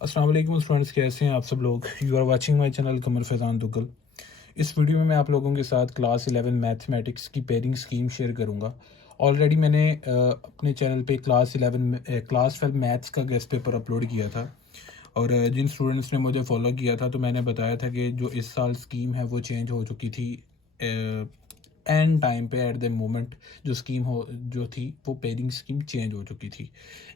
अस्सलाम वालेकुम फ्रेंड्स, कैसे हैं आप सब लोग। You are watching my channel Qamar Faizan Duggal. इस वीडियो में मैं आप लोगों के साथ क्लास 11 मैथमेटिक्स की पेयरिंग स्कीम शेयर करूंगा। ऑलरेडी मैंने अपने चैनल पे क्लास 12 मैथ्स का गेस्ट पेपर अपलोड किया था। और जिन स्टूडेंट्स ने मुझे फॉलो किया था तो मैंने बताया था कि जो इस साल स्कीम है वो चेंज हो चुकी थी। एंड टाइम पे एट द मोमेंट जो थी वो पेयरिंग स्कीम चेंज हो चुकी थी।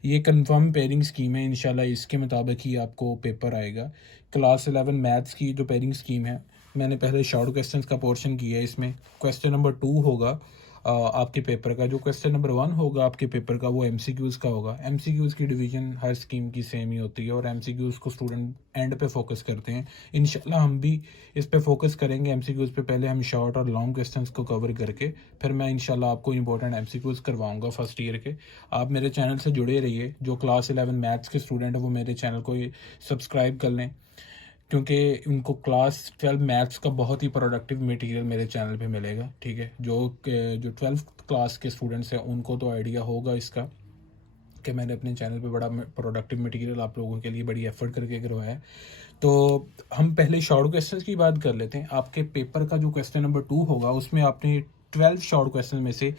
ये कंफर्म पेयरिंग स्कीम है, इंशाल्लाह इसके मुताबिक ही आपको पेपर आएगा। क्लास 11 मैथ्स की जो पेयरिंग स्कीम है, मैंने पहले शॉर्ट क्वेश्चंस का पोर्शन किया है। इसमें क्वेश्चन नंबर 2 होगा आपके पेपर का। जो क्वेश्चन नंबर 1 होगा आपके पेपर का वो एमसीक्यूज़ का होगा। एमसीक्यूज़ की डिवीजन हर स्कीम की सेम ही होती है और एमसीक्यूज़ को स्टूडेंट एंड पे फोकस करते हैं। इंशाल्लाह हम भी इस पे फोकस करेंगे। एमसीक्यूज़ पे पहले हम शॉर्ट और लॉन्ग क्वेश्चंस को कवर करके फिर मैं इंशाल्लाह आपको इंपॉर्टेंट एमसीक्यूज़ करवाऊंगा फर्स्ट ईयर के। आप मेरे चैनल से जुड़े रहिए। जो क्लास 11 मैथ्स के स्टूडेंट हैं वो मेरे चैनल को सब्सक्राइब कर लें, क्योंकि उनको क्लास 12 मैथ्स का बहुत ही प्रोडक्टिव मटेरियल मेरे चैनल पे मिलेगा। ठीक है, जो 12th क्लास के स्टूडेंट्स हैं उनको तो आइडिया होगा इसका कि मैंने अपने चैनल पे बड़ा प्रोडक्टिव मटेरियल आप लोगों के लिए बड़ी एफर्ट करके करवाया है। तो हम पहले शॉर्ट क्वेश्चंस की बात कर लेते हैं। आपके पेपर का जो क्वेश्चन नंबर 2 होगा उसमें आपने 12 शॉर्ट क्वेश्चन में से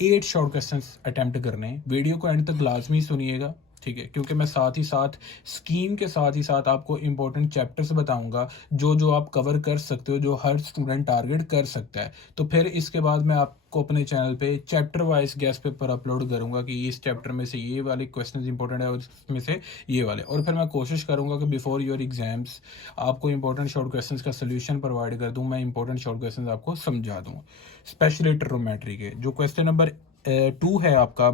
8 शॉर्ट क्वेश्चंस अटेम्प्ट करने हैं। वीडियो को एंड तक लाजमी सुनिएगा, ठीक है, क्योंकि मैं साथ ही साथ स्कीम के साथ ही साथ आपको इंपॉर्टेंट चैप्टर्स बताऊंगा जो जो आप कवर कर सकते हो, जो हर स्टूडेंट टारगेट कर सकता है। तो फिर इसके बाद मैं आपको अपने चैनल पे chapter wise guest paper upload करूंगा कि इस चैप्टर में से ये वाले क्वेश्चंस इंपॉर्टेंट है और इसमें से ये वाले। और फिर मैं कोशिश करूंगा कि बिफोर योर एग्जाम्स आपको इंपॉर्टेंट शॉर्ट क्वेश्चंस का सोल्यूशन प्रोवाइड कर दूं। मैं इंपॉर्टेंट शॉर्ट क्वेश्चंस आपको समझा दूँ, स्पेशली ट्रिग्नोमेट्री के। जो क्वेश्चन नंबर 2 है आपका,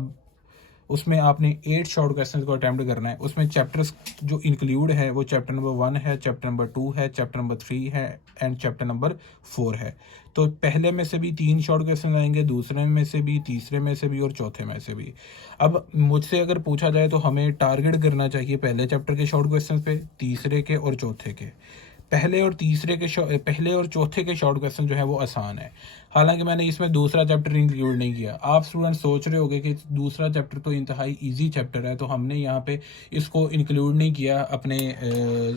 उसमें आपने 8 शॉर्ट क्वेश्चंस को अटेम्प्ट करना है। उसमें चैप्टर्स जो इंक्लूड है वो चैप्टर नंबर 1 है, चैप्टर नंबर 2 है, चैप्टर नंबर 3 है एंड चैप्टर नंबर 4 है। तो पहले में से भी 3 शॉर्ट क्वेश्चन आएंगे, दूसरे में से भी, तीसरे में से भी और चौथे में से भी। अब मुझसे अगर पूछा जाए तो हमें टारगेट करना चाहिए पहले चैप्टर के शॉर्ट क्वेश्चन पे, तीसरे के और चौथे के। पहले और चौथे के शॉर्ट क्वेश्चन जो है वो आसान है। हालांकि मैंने इसमें दूसरा चैप्टर इंक्लूड नहीं किया। आप स्टूडेंट सोच रहे होंगे कि दूसरा चैप्टर तो इंतहाई इजी चैप्टर है, तो हमने यहाँ पे इसको इंक्लूड नहीं किया अपने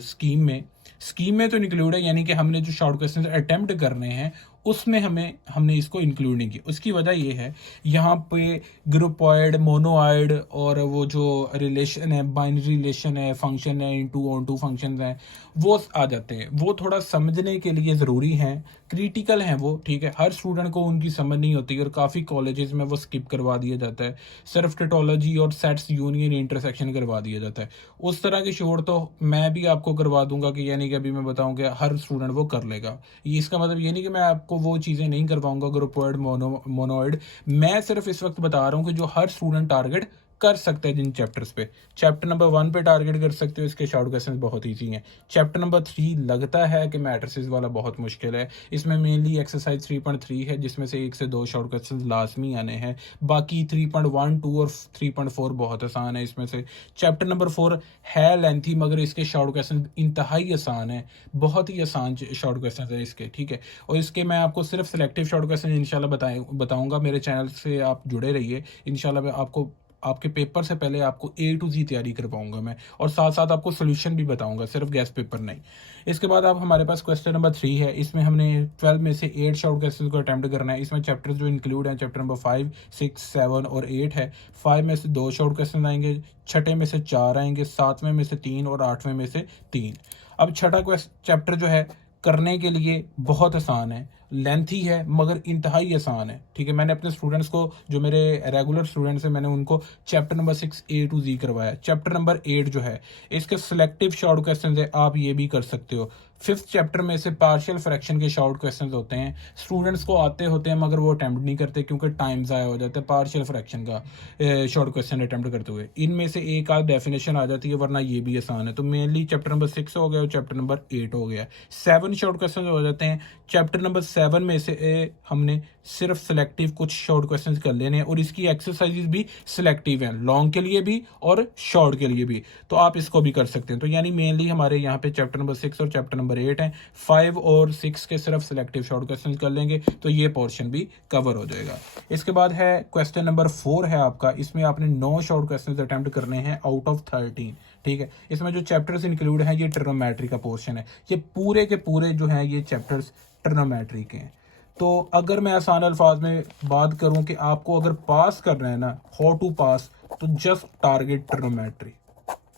स्कीम में तो इंक्लूड है, यानी कि हमने जो शॉर्ट क्वेश्चन अटेम्प्ट करने हैं उसमें हमने इसको इंक्लूड नहीं किया। उसकी वजह ये है, यहाँ पे ग्रुपॉइड, मोनोइड और वो जो रिलेशन है, बाइनरी रिलेशन है, फंक्शन है, इनटू ऑन टू फंक्शन है, वो आ जाते हैं। वो थोड़ा समझने के लिए ज़रूरी हैं, क्रिटिकल हैं वो, ठीक है। हर स्टूडेंट को उनकी समझ नहीं होती और काफ़ी कॉलेजेस में वो स्किप करवा दिया जाता है। सिर्फ टेटोलॉजी और सेट्स यूनियन इंटरसेक्शन करवा दिया जाता है। उस तरह की शोर तो मैं भी आपको करवा दूंगा कि यानी कि अभी मैं बताऊं कि हर स्टूडेंट वो कर लेगा। ये इसका मतलब ये नहीं कि मैं आपको वो चीज़ें नहीं करवाऊंगा, ग्रुपॉइड, मोनोइड। मैं सिर्फ इस वक्त बता रहा हूँ कि जो हर स्टूडेंट टारगेट कर सकते हैं जिन चैप्टर्स पे। चैप्टर नंबर 1 पे टारगेट कर सकते हो, इसके शॉर्ट क्वेश्चंस बहुत ईजी हैं। चैप्टर नंबर 3 लगता है कि मैट्रिसेस वाला बहुत मुश्किल है। इसमें मेनली एक्सरसाइज 3.3 है जिसमें से 1 से 2 शॉर्ट क्वेश्चंस लाजमी आने हैं। बाकी 3.1, 2 और 3.4 बहुत आसान है इसमें से। चैप्टर नंबर 4 है लेंथी मगर इसके शॉर्ट क्वेश्चन इंतहाई आसान है, बहुत ही आसान शॉर्ट क्वेश्चन है इसके, ठीक है। और इसके मैं आपको सिर्फ सिलेक्टिव शॉर्ट क्वेश्चन इंशाल्लाह बताऊंगा। मेरे चैनल से आप जुड़े रहिए। इंशाल्लाह मैं आपको आपके पेपर से पहले आपको A to Z तैयारी करवाऊंगा मैं, और साथ साथ आपको सोल्यूशन भी बताऊंगा, सिर्फ गेस्ट पेपर नहीं। इसके बाद आप हमारे पास क्वेश्चन नंबर 3 है। इसमें हमने 12 में से 8 शॉर्ट क्वेश्चन को अटेम्प्ट करना है। इसमें चैप्टर जो इंक्लूड हैं चैप्टर नंबर 5, 6, 7 और 8 है। 5 में से 2 शॉर्ट क्वेश्चन आएंगे, छठे में से 4 आएंगे, 7वें में से 3 और 8वें में से 3। अब छठा चैप्टर जो है करने के लिए बहुत आसान है, लेंथी है मगर इंतहाई आसान है, ठीक है। मैंने अपने स्टूडेंट्स को, जो मेरे रेगुलर स्टूडेंट्स हैं, मैंने उनको chapter number 6 A to Z करवाया। चैप्टर नंबर 8 जो है इसके सिलेक्टिव शॉर्ट क्वेश्चन है, आप ये भी कर सकते हो। 5th चैप्टर में से पार्शियल फ्रैक्शन के शॉर्ट क्वेश्चन होते हैं, स्टूडेंट्स को आते होते हैं मगर वो अटेम्प्ट नहीं करते क्योंकि टाइम ज़ाया हो जाता है पार्शियल फ्रैक्शन का शॉर्ट क्वेश्चन अटेम्प्ट करते हुए। इनमें से एक आध डेफिनेशन आ जाती है, वरना ये भी आसान है। तो मेनली चैप्टर नंबर 6 हो गया और चैप्टर नंबर 8 हो गया। 7 शॉर्ट क्वेश्चन हो जाते हैं। चैप्टर नंबर 7 में से हमने सिर्फ सिलेक्टिव कुछ शॉर्ट क्वेश्चंस कर लेने हैं और इसकी एक्सरसाइजेज भी सिलेक्टिव हैं, लॉन्ग के लिए भी और शॉर्ट के लिए भी, तो आप इसको भी कर सकते हैं। तो यानी मेनली हमारे यहाँ पे चैप्टर नंबर 6 और चैप्टर नंबर 8 हैं, 5 और 6 के सिर्फ सिलेक्टिव शॉर्ट क्वेश्चंस कर लेंगे तो ये पोर्शन भी कवर हो जाएगा। इसके बाद है क्वेश्चन नंबर 4 है आपका, इसमें आपने 9 शॉर्ट क्वेश्चंस अटेम्प्ट करने हैं आउट ऑफ 13। ठीक है, इसमें जो चैप्टर्स इंक्लूड हैं ये ट्रिग्नोमेट्री का पोर्शन है, ये पूरे के पूरे जो हैं ये चैप्टर्स ट्रिग्नोमेट्री के हैं। तो अगर मैं आसान अल्फाज में बात करूं कि आपको अगर पास करना है ना, हाउ टू पास, तो just target trigonometry,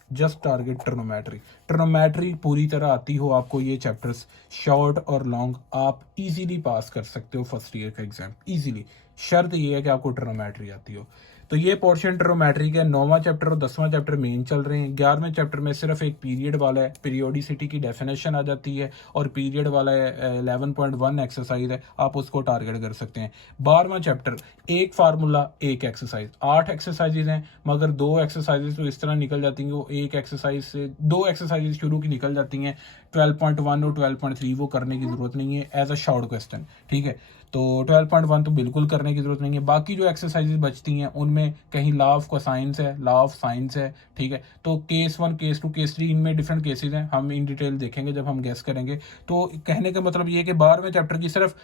just target trigonometry. Trigonometry पूरी तरह आती हो आपको, ये चैप्टर्स शॉर्ट और लॉन्ग, आप इजीली पास कर सकते हो फर्स्ट ईयर का एग्जाम इजीली। शर्त ये है कि आपको ट्रिग्नोमेट्री आती हो। तो ये पोर्शन ट्रिग्नोमेट्री का 9वां चैप्टर और 10वां चैप्टर मेन चल रहे हैं। 11वें चैप्टर में सिर्फ एक पीरियड वाला है, पीरियोडिसिटी की डेफिनेशन आ जाती है और पीरियड वाला है 11.1 एक्सरसाइज है, आप उसको टारगेट कर सकते हैं। 12वां चैप्टर एक फार्मूला एक एक्सरसाइज, 8 एक्सरसाइजेज हैं मगर 2 एक्सरसाइजेज तो इस तरह निकल जाती हैं, वो एक एक्सरसाइज से 2 एक्सरसाइजेज शुरू की निकल जाती हैं। 12.1 और 12.3 वो करने की जरूरत नहीं है एज अ शॉर्ट क्वेश्चन। ठीक है, तो 12.1 तो बिल्कुल करने की जरूरत नहीं है। बाकी जो एक्सरसाइजेज बचती हैं उनमें कहीं लॉ ऑफ कोसाइंस है, लॉ ऑफ साइंस है। ठीक है, तो केस 1, केस 2, केस 3 इनमें डिफरेंट केसेस हैं, हम इन डिटेल देखेंगे जब हम गेस करेंगे। तो कहने का मतलब ये है कि 12वें चैप्टर की सिर्फ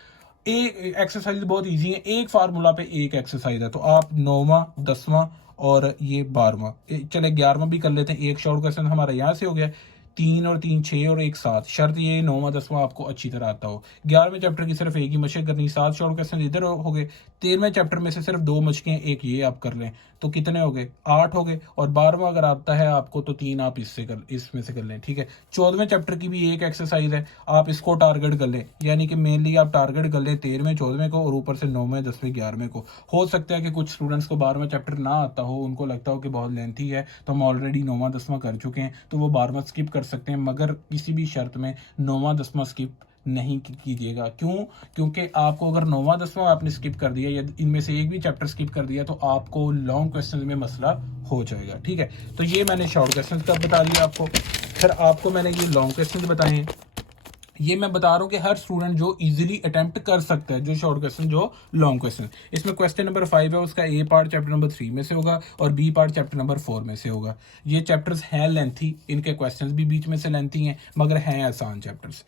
एक एक्सरसाइज बहुत ईजी है, एक फार्मूला पे एक एक्सरसाइज है। तो आप 9वां 10वां और ये 12वां, चले 11वां भी कर लेते हैं। एक शॉर्ट क्वेश्चन हमारा यहाँ से हो गया, 3 और 3 6 और 1 7, शर्त ये 9वां 10वां आपको अच्छी तरह आता हो। 11वें चैप्टर की सिर्फ एक ही मशक करनी, 7 शॉर्ट क्वेश्चन इधर हो गए। 13वें चैप्टर में से सिर्फ 2 मशकें, एक ये आप कर लें तो कितने हो गए, 8 हो गए। और 12वां अगर आता है आपको तो 3 आप इसमें से कर लें। ठीक है, 14वें चैप्टर की भी एक एक्सरसाइज है, आप इसको टारगेट कर लें, यानी कि मेनली आप टारगेट कर लें 13वें 14वें को और ऊपर से 9वें 10वें 11वें को। हो सकता है कि कुछ स्टूडेंट्स को 12वां चैप्टर ना आता हो, उनको लगता हो कि बहुत लेंथी है, तो हम ऑलरेडी 9वां 10वां कर चुके हैं तो वो 12वां स्किप कर सकते हैं, मगर किसी भी शर्त में 9वां 10वां स्किप नहीं कीजिएगा। क्यों? क्योंकि आपको अगर 9वां 10वां आपने स्किप कर दिया या इनमें से एक भी चैप्टर स्किप कर दिया तो आपको लॉन्ग क्वेश्चन में मसला हो जाएगा। ठीक है, तो ये मैंने शॉर्ट क्वेश्चन का बता दिया आपको। फिर आपको मैंने ये लॉन्ग क्वेश्चन बताए हैं, ये मैं बता रहा हूँ कि हर स्टूडेंट जो इजीली अटेम्प्ट कर सकता है, जो शॉर्ट क्वेश्चन जो लॉन्ग क्वेश्चन। इसमें क्वेश्चन नंबर 5 है, उसका ए पार्ट चैप्टर नंबर 3 में से होगा और बी पार्ट चैप्टर नंबर 4 में से होगा। ये चैप्टर्स हैं लेंथी, इनके क्वेश्चंस भी बीच में से लेंथी हैं मगर हैं आसान चैप्टर्स।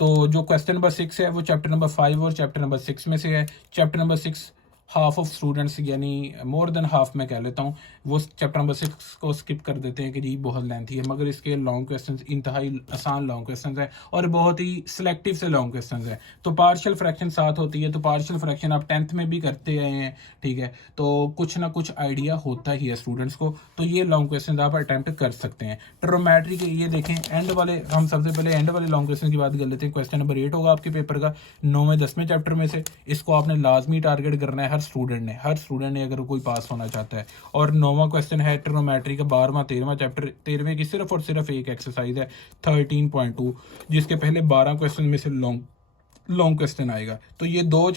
तो जो क्वेश्चन नंबर 6 है वो चैप्टर नंबर 5 और चैप्टर नंबर 6 में से है। Chapter number 6 half of students, यानी मोर देन हाफ मैं कह लेता हूँ, वो चैप्टर नंबर 6 को स्किप कर देते हैं कि जी बहुत लेंथी है, मगर इसके लॉन्ग क्वेश्चंस इंतहाई आसान लॉन्ग क्वेश्चंस हैं और बहुत ही सिलेक्टिव से लॉन्ग क्वेश्चंस हैं। तो पार्शियल फ्रैक्शन साथ होती है, तो पार्शियल फ्रैक्शन आप 10th में भी करते आए हैं। ठीक है, तो कुछ ना कुछ आइडिया होता ही है स्टूडेंट्स को, तो ये लॉन्ग क्वेश्चन आप अटेम्प्ट कर सकते हैं। ट्रिग्नोमेट्री के ये देखें एंड वाले, हम सबसे पहले एंड वाले लॉन्ग क्वेश्चन की बात कर लेते हैं। क्वेश्चन नंबर 8 होगा आपके पेपर का 9वें 10वें चैप्टर में से, इसको आपने लाजमी टारगेट करना है हर स्टूडेंट ने अगर कोई पास होना चाहता है। और 9वां क्वेश्चन है ट्रिग्नोमेट्री का 12वां 13वां चैप्टर, 13वें की सिर्फ और सिर्फ एक एक्सरसाइज है 13.2, जिसके पहले 12 क्वेश्चन में से लॉन्ग क्वेश्चन आएगा। तो ये 4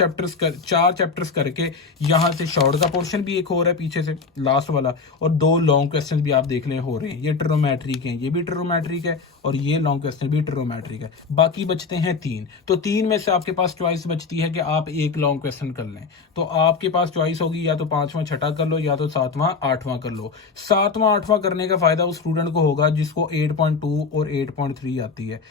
चैप्टर्स करके यहाँ से शॉर्ट का पोर्शन भी एक हो रहा है पीछे से लास्ट वाला, और 2 लॉन्ग क्वेश्चन भी आप देख लें हो रहे हैं। ये ट्रिग्नोमेट्री के हैं, ये भी ट्रिग्नोमेट्री का है और ये लॉन्ग क्वेश्चन भी ट्रिग्नोमेट्री का है। बाकी बचते हैं 3, तो 3 में से आपके पास चॉइस बचती है कि आप एक लॉन्ग क्वेश्चन कर लें। तो आपके पास चॉइस होगी या तो 5वां 6वां कर लो या तो 7वां 8वां कर लो। 7वां 8वां करने का फायदा उस स्टूडेंट को होगा जिसको 8.2 और 8.3 आती है।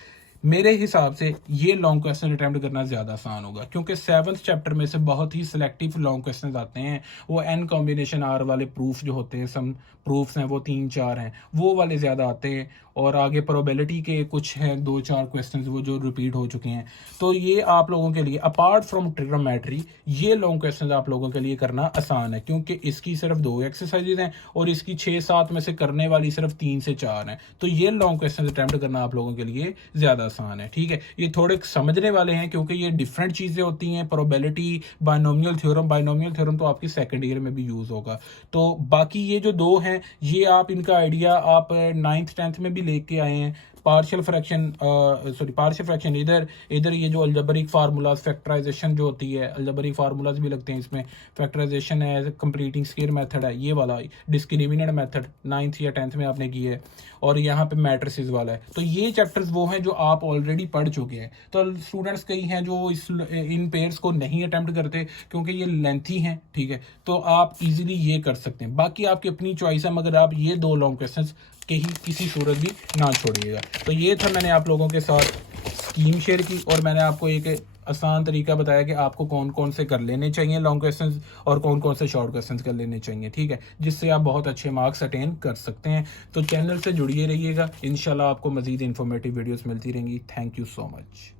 मेरे हिसाब से ये लॉन्ग क्वेश्चन अटेम्प्ट करना ज़्यादा आसान होगा, क्योंकि 7th चैप्टर में से बहुत ही सिलेक्टिव लॉन्ग क्वेश्चन आते हैं। वो n कॉम्बिनेशन आर वाले प्रूफ जो होते हैं, सम प्रूफ्स हैं वो 3-4 हैं, वो वाले ज़्यादा आते हैं। और आगे प्रोबेबिलिटी के कुछ हैं 2-4 क्वेश्चंस वो जो रिपीट हो चुके हैं। तो ये आप लोगों के लिए अपार्ट फ्रॉम ट्रिग्नोमेट्री ये लॉन्ग क्वेश्चंस आप लोगों के लिए करना आसान है, क्योंकि इसकी सिर्फ 2 एक्सरसाइजेज हैं और इसकी 6-7 में से करने वाली सिर्फ 3 से 4 हैं। तो ये लॉन्ग क्वेश्चन अटेम्प्ट करना आप लोगों के लिए ज़्यादा आसान है। ठीक है, ये थोड़े समझने वाले हैं क्योंकि ये डिफरेंट चीज़ें होती हैं। प्रोबेबिलिटी, बाइनोमियल थ्योरम तो आपकी सेकंड ईयर में भी यूज़ होगा। तो बाकी ये जो 2 हैं ये आप इनका आइडिया आप 9th 10th में भी लेके आए हैं। पार्शियल फ्रैक्शन, पार्शियल फ्रैक्शन इधर ये जो अलजबरिक फार्मूलाज, फैक्टराइजेशन जो होती है, अलजबरिक फार्मूलाज भी लगते हैं इसमें, फैक्टराइजेशन है, कंप्लीटिंग स्क्वायर मेथड है, ये वाला डिस्क्रिमिनेंट मेथड 9th या 10th में आपने की है, और यहाँ पे मैट्रिसेस वाला है। तो ये चैप्टर्स वो हैं जो आप ऑलरेडी पढ़ चुके हैं। तो स्टूडेंट्स कई हैं जो इन पेयर्स को नहीं अटेम्प्ट करते क्योंकि ये लेंथी हैं, ठीक है, तो आप इजीली ये कर सकते हैं। बाकी आपकी अपनी चॉइस है, मगर आप ये 2 लॉन्ग क्वेश्चंस कहीं किसी सूरत भी ना छोड़िएगा। तो ये था, मैंने आप लोगों के साथ स्कीम शेयर की, और मैंने आपको एक आसान तरीका बताया कि आपको कौन कौन से कर लेने चाहिए लॉन्ग क्वेश्चंस और कौन कौन से शॉर्ट क्वेश्चंस कर लेने चाहिए, ठीक है, जिससे आप बहुत अच्छे मार्क्स अटेन कर सकते हैं। तो चैनल से जुड़िए रहिएगा, इंशाल्लाह आपको मज़ीद इन्फॉर्मेटिव वीडियोस मिलती रहेंगी। Thank you so much.